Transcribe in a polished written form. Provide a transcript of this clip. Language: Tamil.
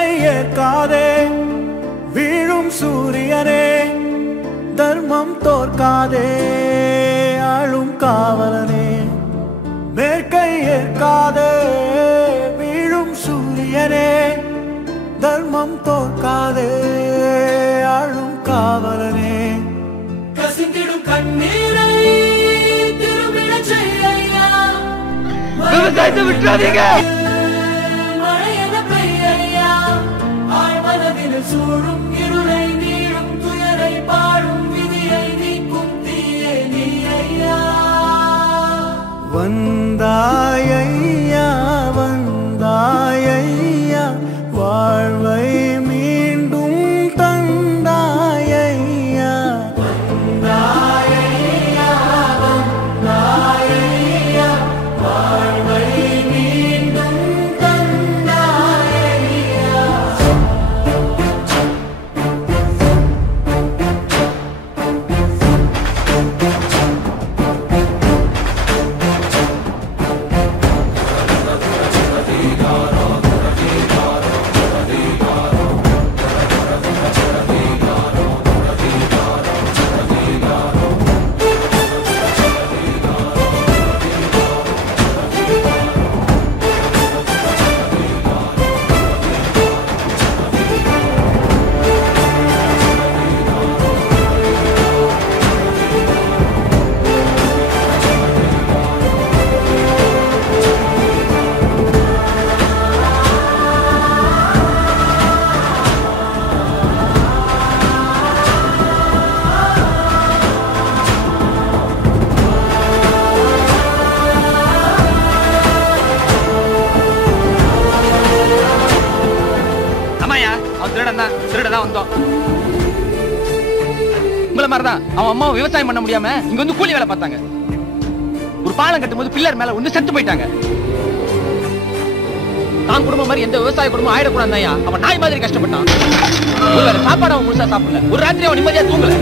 வேட்கை ஏற்காதே வீழும் சூரியனே தர்மம் தோற்காதே ஆளும் காவலனே வேட்கை ஏற்காதே வீழும் சூரியனே தர்மம் தோற்காதே ஆளும் காவலனே கசிந்திடும் கண்ணீரை திரும்பிட செய்யா விவசாயத்தை விட்டுறாதீங்க மழையென பெய்யா ஆழ்மனதில் சூழும் இருளை நீளும் துயரை பாடும் விதியை நீக்கும் தீயே நீ ஐயா வந்தாயையா வந்தாயையா வாழ்வை மீண்டும் தந்தாயையா வந்தாயையா வந்தாயையா வாழ்வை மீண்டும் தந்தாயையா அவன் அம்மா விவசாயம் பண்ண முடியாம இங்க வந்து கூலி வேலை பார்த்தாங்க. ஒரு பாலம் கட்டும் போது பில்லர் மேல வந்து செத்து போயிட்டாங்க. தான் குடும்பம் மாதிரி எந்த விவசாய குடும்பம் ஆயிடக்கூடாது. அவன் நாய் மாதிரி கஷ்டப்பட்டான். ஒருவேளை சாப்பாடு அவன் முழுசா சாப்பிடல. ஒரு ராத்திரி அவன் நிம்மதியா தூங்கல.